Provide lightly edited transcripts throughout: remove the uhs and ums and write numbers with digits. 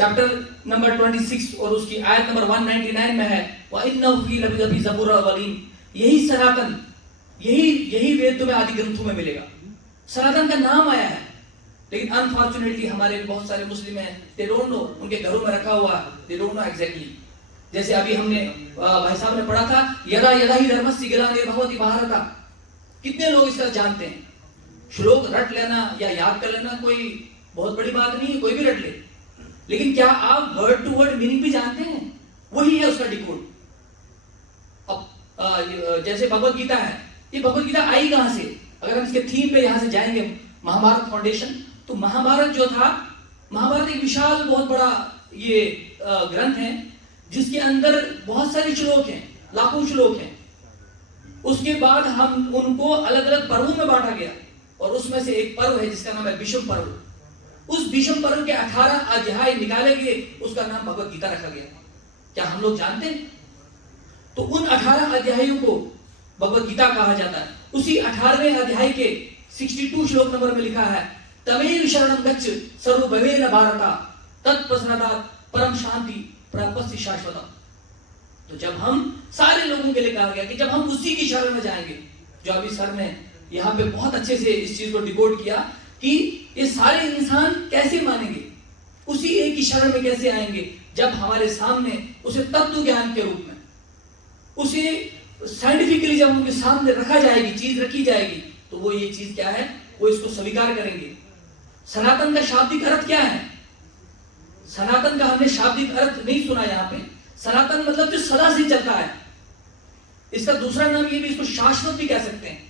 Chapter number 26 और उसकी आयत नंबर 199 में है, व इन्नहु फी लफी ज़बूर अव्वलीन। यही सनातन, यही वेद तुम्हें आदि ग्रंथों में मिलेगा। सनातन का नाम आया है, लेकिन अनफॉर्चुनेटली हमारे बहुत सारे मुस्लिम हैं, दे डोंट नो, उनके घरों में रखा हुआ, दे डोंट नो एग्जैक्टली। जैसे अभी हमने भाई साहब ने पढ़ा था, यदा यदा ही धर्मस्य ग्लानिर्भवति भारत। कितने लोग इसका जानते हैं? श्लोक रट लेना या याद कर लेना कोई बहुत बड़ी बात नहीं है, कोई भी रट ले, लेकिन क्या आप वर्ड टू वर्ड मीनिंग भी जानते हैं? वही है उसका डिकोड। अब जैसे भगवत गीता है, ये भगवत गीता आई कहां से? अगर हम इसके थीम पे यहां से जाएंगे, महाभारत फाउंडेशन, तो महाभारत जो था, महाभारत एक विशाल बहुत बड़ा ये ग्रंथ है, जिसके अंदर बहुत सारे श्लोक हैं, लाखों श्लोक हैं। उसके बाद हम उनको अलग अलग पर्वों में बांटा गया, और उसमें से एक पर्व है जिसका नाम है भीष्म पर्व। उस भीष्म पर्व के 18 अध्याय निकाले गए, उसका नाम भगवत गीता रखा गया। क्या हम लोग जानते हैं? तो उन 18 अध्यायों को भगवत गीता कहा जाता है। उसी 18वें अध्याय के 62 श्लोक नंबर में लिखा है, तमेव शरणं गच्छ सर्वभवेन भारता तत्पश्चात् परम शांति प्राप्ति शाश्वतम। तो जब हम सारे लोगों के लिए कहा गया कि जब हम उसी की शरण में जाएंगे, जो अभी सर ने यहाँ पे बहुत अच्छे से इस चीज को डिकोड किया कि ये सारे इंसान कैसे मानेंगे, उसी एक की शरण में कैसे आएंगे, जब हमारे सामने उसे तत्व ज्ञान के रूप में, उसे साइंटिफिकली जब उनके सामने रखा जाएगी, चीज रखी जाएगी, तो वो ये चीज क्या है, वो इसको स्वीकार करेंगे। सनातन का शाब्दिक अर्थ क्या है? सनातन का हमने शाब्दिक अर्थ नहीं सुना यहाँ पे। सनातन मतलब जो सदा से चलता है। इसका दूसरा नाम ये भी, इसको शाश्वत भी कह सकते हैं,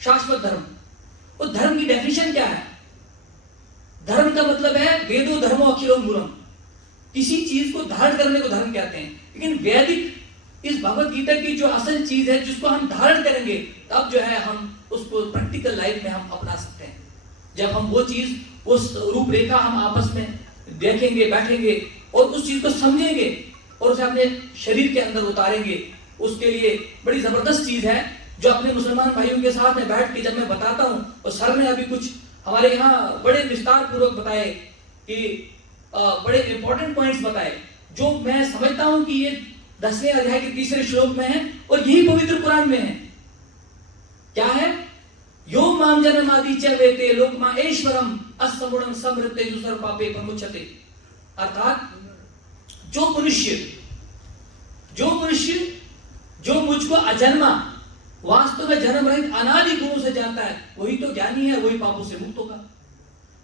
शाश्वत धर्म। और धर्म की डेफिनेशन क्या है? धर्म का मतलब है वेदो धर्मो अखिलो मूलम। किसी चीज को धारण करने को धर्म कहते हैं, लेकिन वैदिक इस भगवत गीता की जो असल चीज है, जिसको हम धारण करेंगे, तब जो है हम उसको प्रैक्टिकल लाइफ में हम अपना सकते हैं। जब हम वो चीज, उस रूपरेखा हम आपस में देखेंगे, बैठेंगे और उस चीज को समझेंगे और उसे अपने शरीर के अंदर उतारेंगे। उसके लिए बड़ी जबरदस्त चीज है, जो अपने मुसलमान भाइयों के साथ में बैठ के जब मैं बताता हूं, और सर ने अभी कुछ हमारे यहाँ बड़े विस्तार पूर्वक बताए कि बड़े इंपॉर्टेंट पॉइंट्स बताए, जो मैं समझता हूं कि ये 10वें अध्याय के 3रे श्लोक में है और यही पवित्र कुरान में है। क्या है? यो माम जनमादि च वेते लोकमा ऐश्वरम असमुणं समृते जुसर पापे प्रमुच्यते। अर्थात जो मनुष्य जो मुझको अजन्मा, वास्तव में जन्म रहित अनादि गुणों से जानता है, वही तो ज्ञानी है, वही पापों से मुक्त होगा।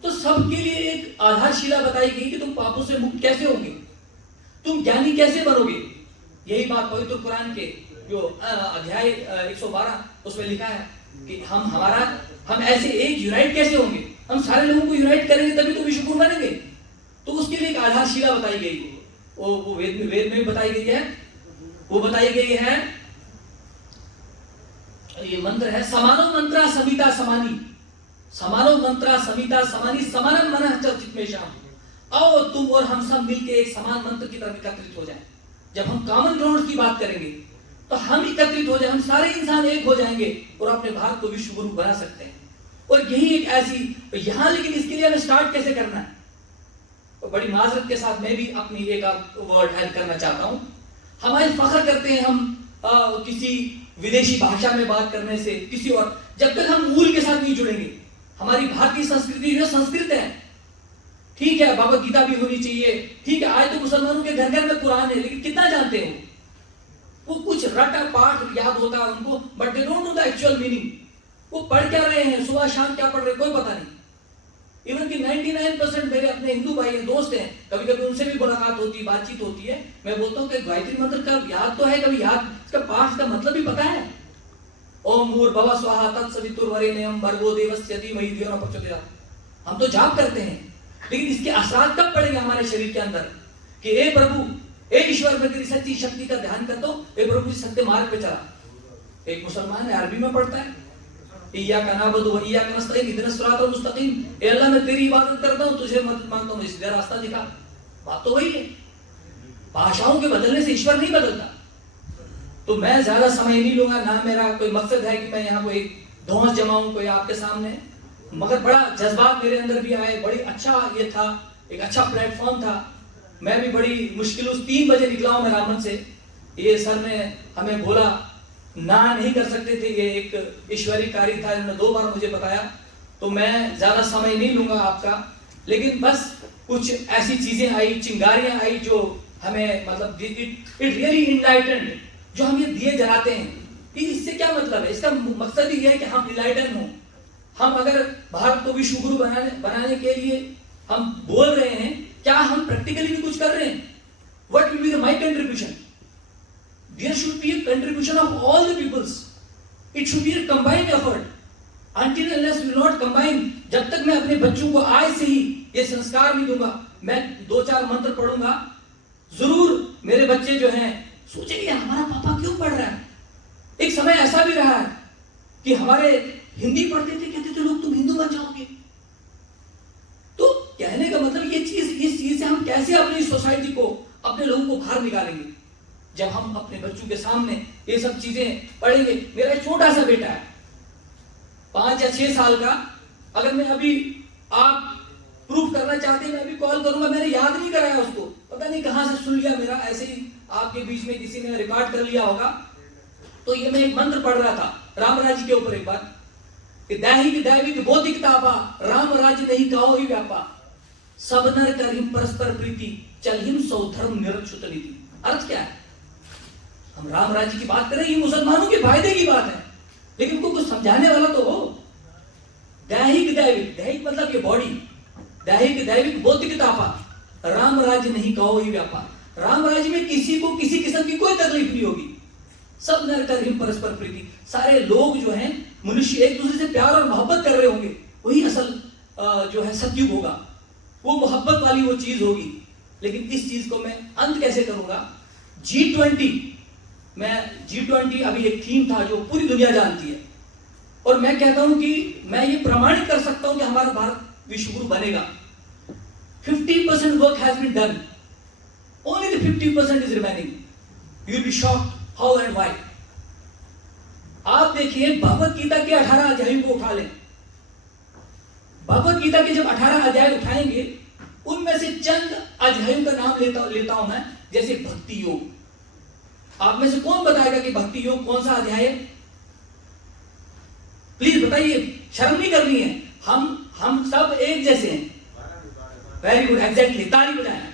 तो सबके लिए एक आधारशिला बताई गई कि तुम पापों से मुक्त कैसे होगे, तुम ज्ञानी कैसे बनोगे। यही बात पवित्र कुरान के जो अध्याय 112 उसमें लिखा है कि हम ऐसे एक यूनाइट कैसे होंगे, हम सारे लोगों को यूनाइट करेंगे तभी तो विश्वपूर्ण बनेंगे। तो उसके लिए एक आधारशिला बताई गई, वो वेद में भी बताई गई है। वो बताई गई है, ये मंत्र है, समानो मंत्रा समिता समानी, समानो मंत्रा समिता समानी समानम मनः च चित्मेषाम। आओ तुम और हम सब मिलके एक समान मंत्र की तरफ एकत्रित हो जाएं। जब हम कॉमन ग्राउंड की बात करेंगे तो हम एकत्रित हो जाए, हम सारे इंसान एक हो जाएंगे और अपने भारत को विश्व गुरु बना सकते हैं। और यही एक ऐसी यहाँ, लेकिन इसके लिए हमें स्टार्ट कैसे करना है, तो बड़ी माजरत के साथ मैं भी अपनी एक वर्ड ऐड करना चाहता हूँ। हमारे फख्र करते हैं हम किसी विदेशी भाषा में बात करने से, किसी और, जब तक हम मूल के साथ नहीं जुड़ेंगे। हमारी भारतीय संस्कृति जो संस्कृत है, ठीक है, भगवत गीता भी होनी चाहिए, ठीक है, आज तो मुसलमानों के घर घर में कुरान है, लेकिन कितना जानते हैं वो कुछ रटा पाठ याद होता है उनको, but they don't know the actual meaning. वो पढ़ क्या रहे हैं, सुबह शाम क्या पढ़ रहे हैं, कोई पता नहीं। इवन कि 99% मेरे अपने हिंदू भाई हैं, दोस्त हैं, कभी कभी उनसे भी मुलाकात होती है, बातचीत होती है। मैं बोलता हूँ कि गायत्री मंत्र का याद तो है, कभी याद, इसका पाठ का मतलब भी पता है। ओम भूर्भुवः स्वः तत्सवितुर्वरेण्यं भर्गो देवस्य धीमहि धियो न प्रचोदयात्। हम तो जाप करते हैं, लेकिन इसके असरात कब पड़ेंगे हमारे शरीर के अंदर कि हे प्रभु, हे ईश्वर, मैं तेरी सच्ची शक्ति का ध्यान करता हूँ, हे प्रभु सत्य मार्ग पे चला। एक मुसलमान है, अरबी में पढ़ता है, इय्याका नअबुदु व इय्याका नस्तईन इहदिनस सिरातल मुस्तकीम। हे अल्लाह, मैं तेरी इबादत करता हूँ, तुझे मदद मांगता हूँ, सीधा रास्ता दिखा। बात तो वही है, भाषाओं के बदलने से ईश्वर नहीं बदलता। तो मैं ज्यादा समय नहीं लूंगा, ना मेरा कोई मकसद है कि मैं यहाँ कोई धौंस जमाऊं कोई आपके सामने, मगर बड़ा जज्बात मेरे अंदर भी आए, बड़ी अच्छा ये था, एक अच्छा प्लेटफॉर्म था। मैं भी बड़ी मुश्किल उस 3 बजे निकला हूं मैं रामबन से। ये सर ने हमें बोला, ना नहीं कर सकते थे, ये एक ईश्वरीय कार्य था, इन्होंने 2 बार मुझे बताया, तो मैं ज्यादा समय नहीं लूंगा आपका। लेकिन बस कुछ ऐसी चीजें आई, चिंगारियां आई जो हमें मतलब इट रियली इनलाइटेंड। जो हम ये दिए जलाते हैं, कि इससे क्या मतलब है? इसका मकसद ही है कि हम इनलाइटन हो। हम अगर भारत को विश्व गुरु बनाने के लिए हम बोल रहे हैं, क्या हम प्रैक्टिकली भी कुछ कर रहे हैं? What will be my contribution? There should be a contribution of all the peoples. It should be a combined effort. Until unless we will not combine, जब तक मैं अपने बच्चों को आज से ही ये संस्कार नहीं दूंगा, मैं 2-4 मंत्र पढ़ूंगा, जरूर मेरे बच्चे जो हैं सोचेंगे हमारा पापा क्यों पढ़ रहा है। एक समय ऐसा भी रहा है कि हमारे हिंदी पढ़ते थे, कहते थे लोग तुम हिंदू बन जाओगे। तो कहने का मतलब इस चीज से हम कैसे अपनी सोसाइटी को, अपने लोगों को बाहर निकालेंगे, जब हम अपने बच्चों के सामने ये सब चीजें पढ़ेंगे। मेरा एक छोटा सा बेटा है 5 या 6 साल का, अगर मैं अभी, आप प्रूफ करना चाहते हैं, मैं अभी कॉल करूंगा, मैंने याद नहीं कराया उसको, पता नहीं कहां से सुन लिया मेरा, ऐसे ही आपके बीच में किसी ने रिकॉर्ड कर लिया होगा। तो ये मैं एक मंत्र पढ़ रहा था राम राज्य के ऊपर एक बार, कि दैहिक दैविक बौद्धिक तापा, राम राज्य नहीं काओ ही व्यापा, सब नर कर हिम परस्पर प्रीति, चल हिम सौ धर्म निरक्षुत नीति। अर्थ क्या है? हम राम राज्य की बात करें, ये मुसलमानों के फायदे की बात है, लेकिन उनको कुछ समझाने वाला तो हो। दैहिक दैविक, दैहिक मतलब ये बॉडी, दैहिक दैविक बौद्धिक तापा, राम राज्य नहीं कहो ही व्यापार। राम राज्य में किसी को किसी किस्म की कोई तकलीफ नहीं होगी। सब नर कर हिम परस्पर प्रीति, सारे लोग जो हैं मनुष्य एक दूसरे से प्यार और मोहब्बत कर रहे होंगे, वही असल जो है सत्युग होगा, वो मोहब्बत वाली वो चीज होगी। लेकिन इस चीज को मैं अंत कैसे करूंगा? G20, मैं G20 अभी एक थीम था जो पूरी दुनिया जानती है, और मैं कहता हूं कि मैं ये प्रमाणित कर सकता हूं कि हमारा भारत विश्व गुरु बनेगा। 50% work has been done, only the 50% is remaining. You will be shocked how and why. आप देखिए भगवत गीता के 18 अध्यायों को उठा लें। भगवत गीता के जब 18 अध्याय उठाएंगे, उनमें से चंद अध्यायों का नाम लेता हूं मैं, जैसे भक्ति योग। आप में से कौन बताएगा कि भक्ति योग कौन सा अध्याय है? प्लीज बताइए, शर्म नहीं करनी है, हम सब एक जैसे हैं। वेरी गुड, एग्जैक्टली, ताली बजाएं।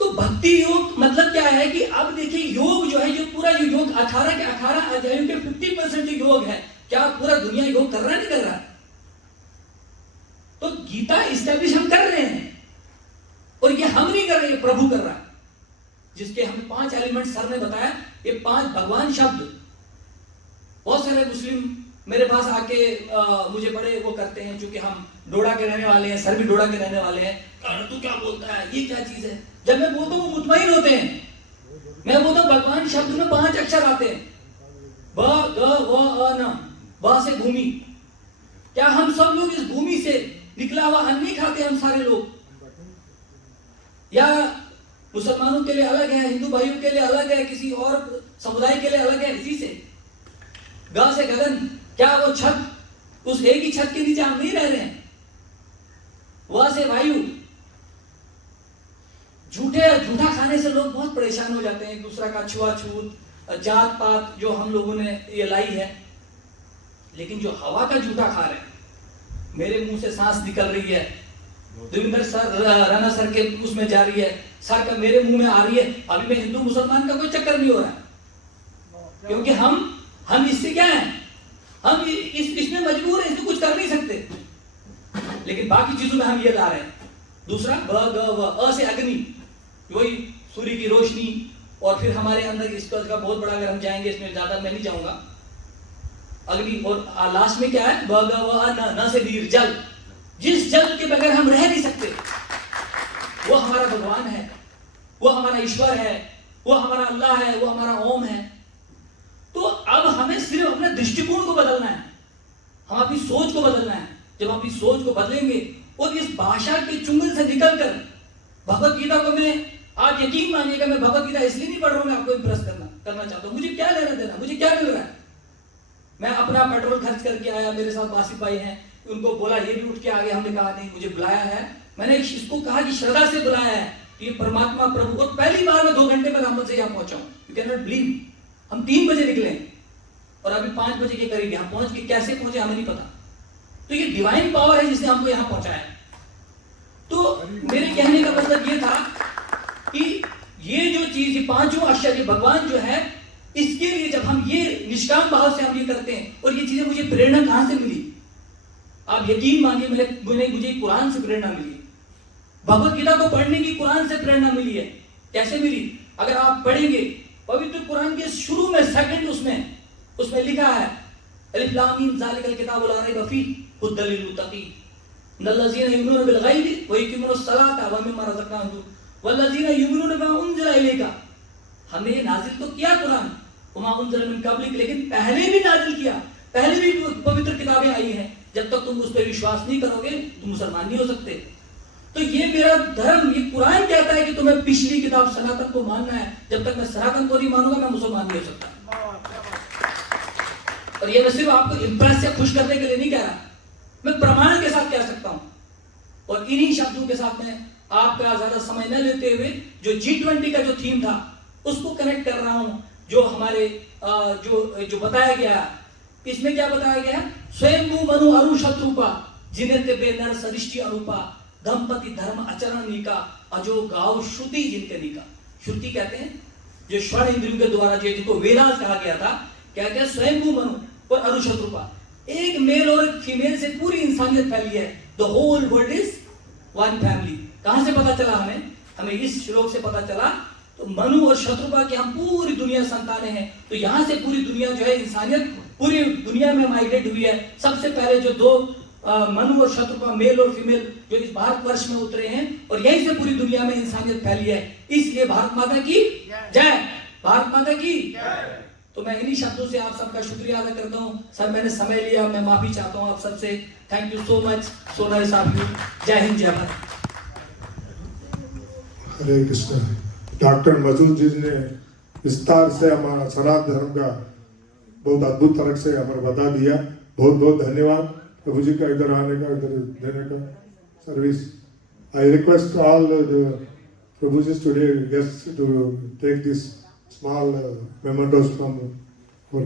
तो भक्ति योग मतलब क्या है कि अब देखिए योग जो है, जो पूरा योग 18 के 18 अध्यायों के 50% योग है। क्या पूरा दुनिया योग कर रहा है, नहीं कर रहा? तो गीता इस्टेब्लिश हम कर रहे हैं, और ये हम नहीं कर रहे, ये प्रभु कर रहा है, जिसके हमें 5 एलिमेंट सर ने बताया। ये 5 भगवान शब्द, बहुत सारे मुस्लिम मेरे पास आके मुझे बड़े वो करते हैं, क्योंकि हम डोडा के रहने वाले हैं, सर भी डोडा के रहने वाले हैं। तू क्या बोलता है, ये क्या चीज है? जब मैं बोलता हूँ वो मुतमईन होते हैं। मैं बोलता हूँ भगवान शब्द में 5 अक्षर आते हैं, ब ग व अ न। ब से भूमि। क्या हम सब लोग इस भूमि से निकला हुआ अन्न नहीं खाते? हम सारे लोग, या मुसलमानों के लिए अलग है, हिंदू भाइयों के लिए अलग है, किसी और समुदाय के लिए अलग है? इसी से। ग से गगन, क्या वो छत, उस एक ही छत के नीचे हम नहीं रह रहे हैं? व से वायु। झूठा खाने से लोग बहुत परेशान हो जाते हैं, एक दूसरा का छुआछूत, जात पात जो हम लोगों ने ये लाई है। लेकिन जो हवा का झूठा खा रहे हैं, मेरे मुंह से सांस निकल रही है, देवेंद्र सर, राणा सर के उसमें जा रही है, सर का मेरे मुंह में आ रही है, अभी मैं हिंदू मुसलमान का कोई चक्कर नहीं हो रहा, क्योंकि हम इससे क्या है, हम इसमें मजबूर है, इसमें कुछ कर नहीं सकते। लेकिन बाकी चीजों में हम ये ला रहे हैं। दूसरा ब ग व, अ से अग्नि, वही सूर्य की रोशनी, और फिर हमारे अंदर इसका बहुत बड़ा, अगर हम जाएंगे इसमें ज्यादा मैं नहीं जाऊंगा, अग्नि। और लास्ट में क्या है? ब ग व अ, न से वीर, जल। जिस जल के बगैर हम रह नहीं सकते, वो हमारा भगवान है, वो हमारा ईश्वर है, वो हमारा अल्लाह है, वो हमारा ओम है। तो अब हमें सिर्फ अपने दृष्टिकोण को बदलना है, हम अपनी सोच को बदलना है। जब अपनी सोच को बदलेंगे और इस भाषा के चुंगल से निकलकर भगवत गीता को, मैं, आप यकीन मानिएगा, मैं भगवत गीता इसलिए नहीं पढ़ रहा हूं, मैं आपको इंप्रेस करना चाहता हूं। मुझे क्या लेना देना, मुझे क्या मिल रहा है? मैं अपना पेट्रोल खर्च करके आया, मेरे साथ वासिफ भाई हैं, उनको बोला ये भी उठ के आ गए, हमने कहा नहीं, मुझे बुलाया है, मैंने इसको कहा कि श्रद्धा से बुलाया है, ये परमात्मा प्रभु को पहली बार मैं 2 घंटे में रामबन से यहाँ पहुंचा हूं। यू कैन नॉट बिलीव, हम 3 बजे निकले और अभी 5 बजे के करीब यहाँ पहुंच के कैसे पहुंचे हमें नहीं पता। तो ये डिवाइन पावर है जिसने हमको यहाँ पहुंचाया। तो मेरे कहने का मतलब ये था कि ये जो चीज, ये 5वां आश्चर्य भगवान जो है, इसके लिए जब हम ये निष्काम भाव से हम ये करते हैं, और ये चीजें मुझे प्रेरणा कहां से मिली, आप यकीन मानिए, मुझे कुरान से प्रेरणा मिली, भगवत गीता को पढ़ने की कुरान से प्रेरणा मिली है। कैसे मिली? अगर आप पढ़ेंगे पवित्र कुरान के शुरू में सेकंड उसमें लिखा है अलिफ लाम मीम ज़ालिकल किताबु ला रैब फीह हुद्दल लिल मुत्तक़ीन लल्लज़ीना युमिनूना बिल ग़ैबि व युक़ीमूनस सलाता व मिम्मा रज़क़नाहुम वल्लज़ीना युमिनूना बिमा उन्ज़िला इलैका। हमने ये नाजिल तो किया कुरान, वमा उन्ज़िला मिन क़ब्लिक, लेकिन पहले भी नाजिल किया, पहले भी पवित्र किताबें आई हैं। जब तक तुम उस पर विश्वास नहीं करोगे तुम मुसलमान नहीं हो सकते। तो ये मेरा धर्म, ये कुरान कहता है कि तुम्हें पिछली किताब सनातन को मानना है। जब तक मैं सनातन को नहीं मानूंगा मैं मुसलमान नहीं हो सकता। और ये मैं सिर्फ आपको इंप्रेस या खुश करने के लिए नहीं कह रहा, मैं प्रमाण के साथ कह सकता हूं। और इन्हीं शब्दों के साथ मैं आपका ज्यादा समय न लेते हुए जो G20 का जो थीम था उसको कनेक्ट कर रहा हूं। जो हमारे जो बताया गया, इसमें क्या बताया गया? स्वयं मनु अरु शत्रुपा जिनते बेनर सरिष्टि अरूपा दंपति धर्म आचरण निका अजो गाव श्रुति जिनते निका। श्रुति कहते हैं जो श्रवण इंद्रियों के द्वारा जिनको वेदास कहा गया था, क्या क्या स्वयं मनु और अरु शत्रुपा, एक मेल और एक फीमेल से पूरी इंसानियत फैली है। The whole world is one family. कहां से पता चला हमें इस श्लोक से पता चला। तो मनु और शत्रुपा की हम पूरी दुनिया संतानें हैं। तो यहां से पूरी दुनिया जो है, इंसानियत पूरी दुनिया में माइग्रेट हुई है। सबसे पहले जो 2 मनु और शत्रुपा, मेल और फीमेल, जो इस भारतवर्ष में उतरे हैं और यहीं से पूरी दुनिया में इंसानियत फैली है। इसलिए भारत माता की जय, भारत माता की जय। तो मैं इन्हीं शब्दों से आप सबका शुक्रिया अदा करता हूँ। सर मैंने समय लिया, मैं माफी चाहता हूँ आप सबसे। Thank you so much, so nice of you. जय हिंद, जय भारत। हरे कृष्ण। डॉक्टर मसूद जी ने विस्तार से हमारा सनातन धर्म का बहुत अद्भुत तरह से हमें बता दिया। बहुत बहुत धन्यवाद प्रभु जी का इधर आने का, इधर देने का service. I request all the प्रभु जी today guests to take this small mementos from for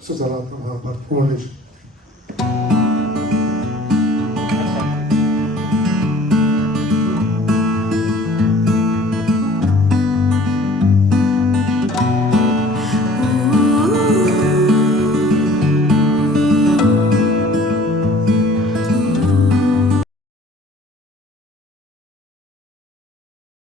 Sanathana Mahaprabhu Foundation.